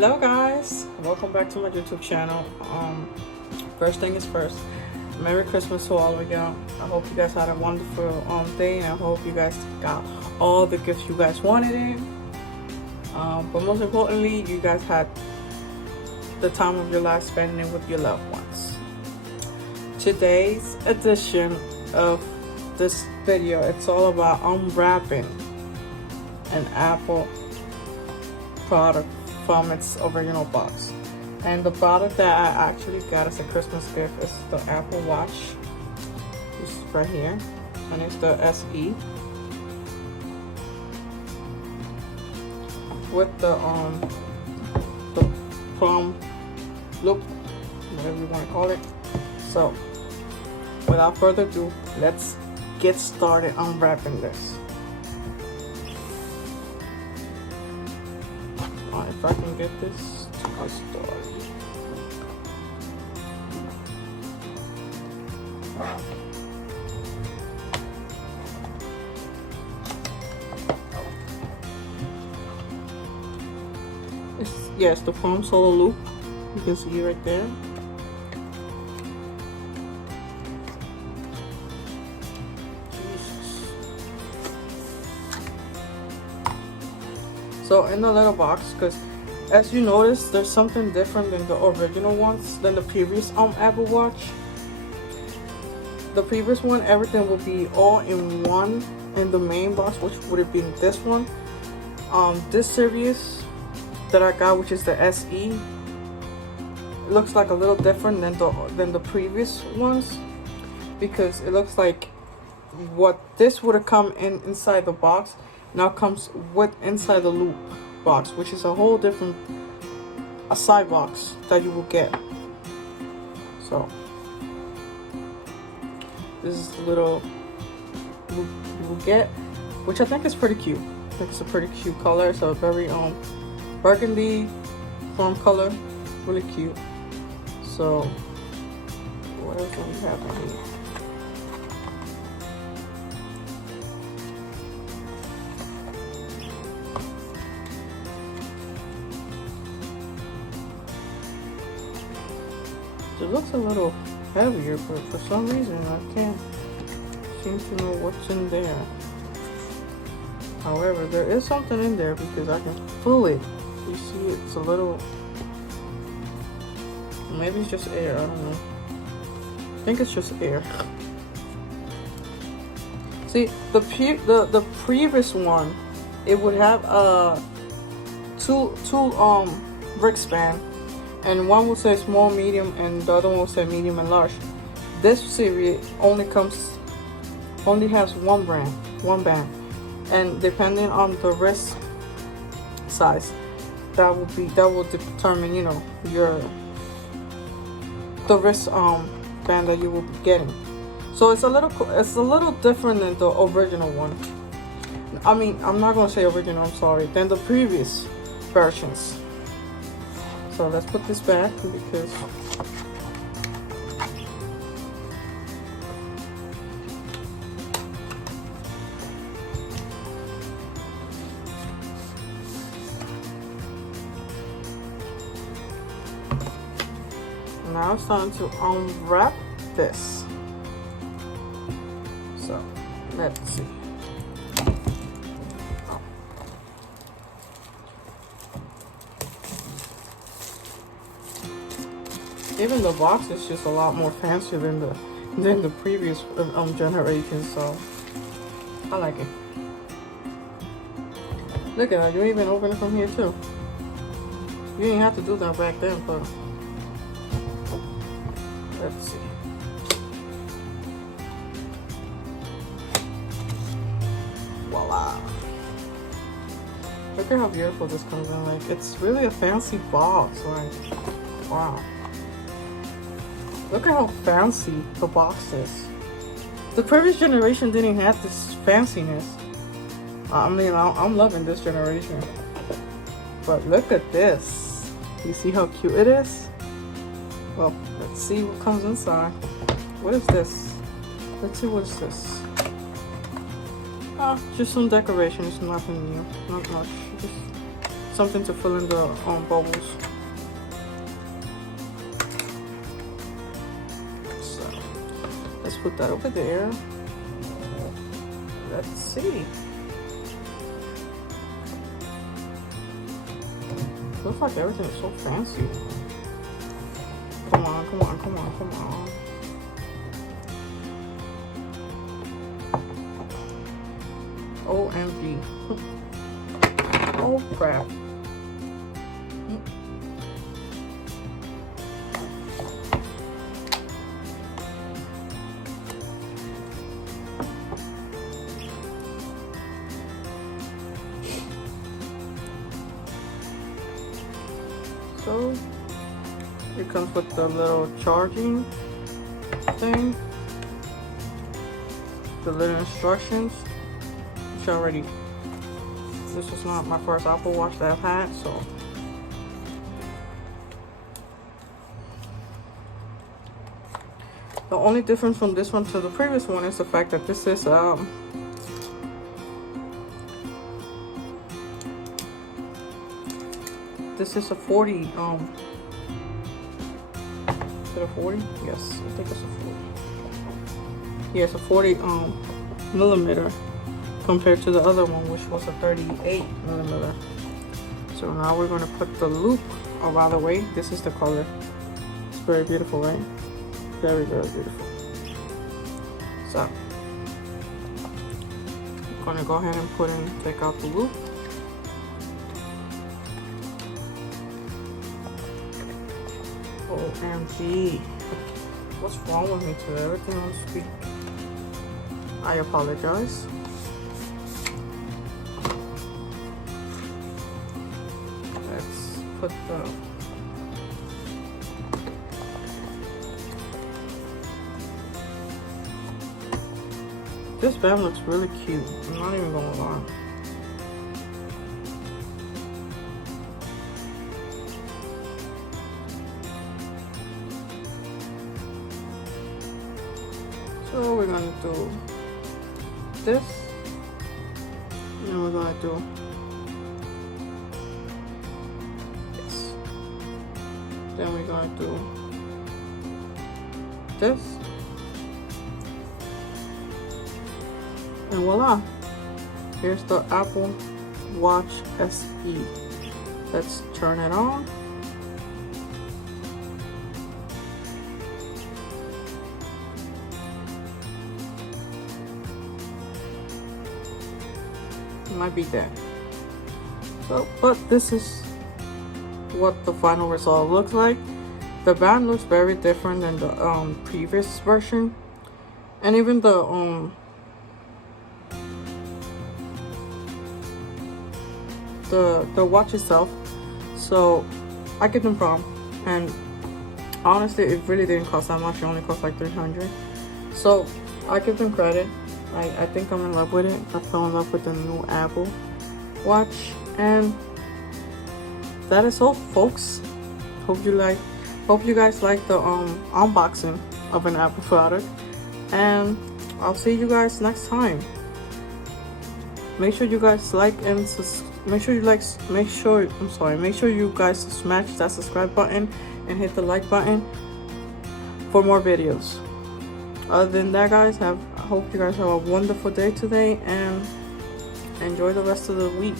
Hello guys, welcome back to my YouTube channel. First thing is first, Merry Christmas to all of y'all. I hope you guys had a wonderful day, and I hope you guys got all the gifts you guys wanted in. But most importantly, you guys had the time of your life spending it with your loved ones. Today's edition of this video, it's all about unwrapping an Apple product from its original box. And the product that I actually got as a Christmas gift is the Apple Watch. It's right here, and it's the SE with the palm loop, whatever you want to call it. So without further ado, let's get started unwrapping this. If I can get this to start. Yes, the palm solo loop. You can see it right there. Jesus. So in the little box, because as you notice, there's something different than the original ones, than the previous Apple Watch. The previous one, everything would be all in one in the main box, which would have been this one. This series that I got, which is the SE, looks like a little different than the previous ones, because it looks like what this would have come inside the box now comes with inside the loop box, which is a whole different side box that you will get. So this is the little you will get, which I think is pretty cute. I think it's a pretty cute color. It's a very burgundy form color, really cute. So what else do we have in here? It looks a little heavier, but for some reason I can't seem to know what's in there. However, there is something in there because I can pull it. You see, it's a little, maybe it's just air, I don't know. I think it's just air. See, the previous one, it would have two wristband. And one will say small, medium, and the other one will say medium and large. This series only has one band, and depending on the wrist size, that will determine, you know, the wrist band that you will be getting. So it's a little different than the original one. I mean, I'm not gonna say original, I'm sorry, than the previous versions. So let's put this back because now it's time to unwrap this. So let's see. Even the box is just a lot more fancier than the previous generation, so I like it. Look at it, you even open it from here too. You didn't have to do that back then, but let's see. Voila! Look at how beautiful this comes in. Like, it's really a fancy box. Like, wow. Look at how fancy the box is. The previous generation didn't have this fanciness. I mean, I'm loving this generation. But look at this. You see how cute it is? Well, let's see what comes inside. What is this? Let's see what is this. Just some decoration. It's nothing new. Not much. Just something to fill in the bubbles. So let's put that over there. Let's see. Looks like everything is so fancy. Come on, come on, come on, come on. OMG. Oh crap. So it comes with the little charging thing, the little instructions, which already, this was not my first Apple Watch that I've had, so the only difference from this one to the previous one is the fact that this is a 40 is it a 40? Yes, I think it's a 40. Yeah, it's a 40 millimeter compared to the other one, which was a 38 millimeter. So now we're going to put the loop around the way. This is the color. It's very beautiful, right? Very, very beautiful. So I'm going to go ahead and take out the loop. OMG. What's wrong with me today? Everything on speak. I apologize. Let's put the this band looks really cute. I'm not even gonna lie. So we're gonna do this, and we're gonna do this. Then we're gonna do this, and voila! Here's the Apple Watch SE. Let's turn it on. Might be dead. So, but this is what the final result looks like. The band looks very different than the previous version, and even the watch itself. So I give them prom, and honestly, it really didn't cost that much. It only cost like $300. So I give them credit. I think I'm in love with it. I fell in love with the new Apple Watch, and that is all, folks. Hope you guys like the unboxing of an Apple product, and I'll see you guys next time. Make sure you guys make sure you guys smash that subscribe button and hit the like button for more videos. Other than that, guys, I hope you guys have a wonderful day today, and enjoy the rest of the week.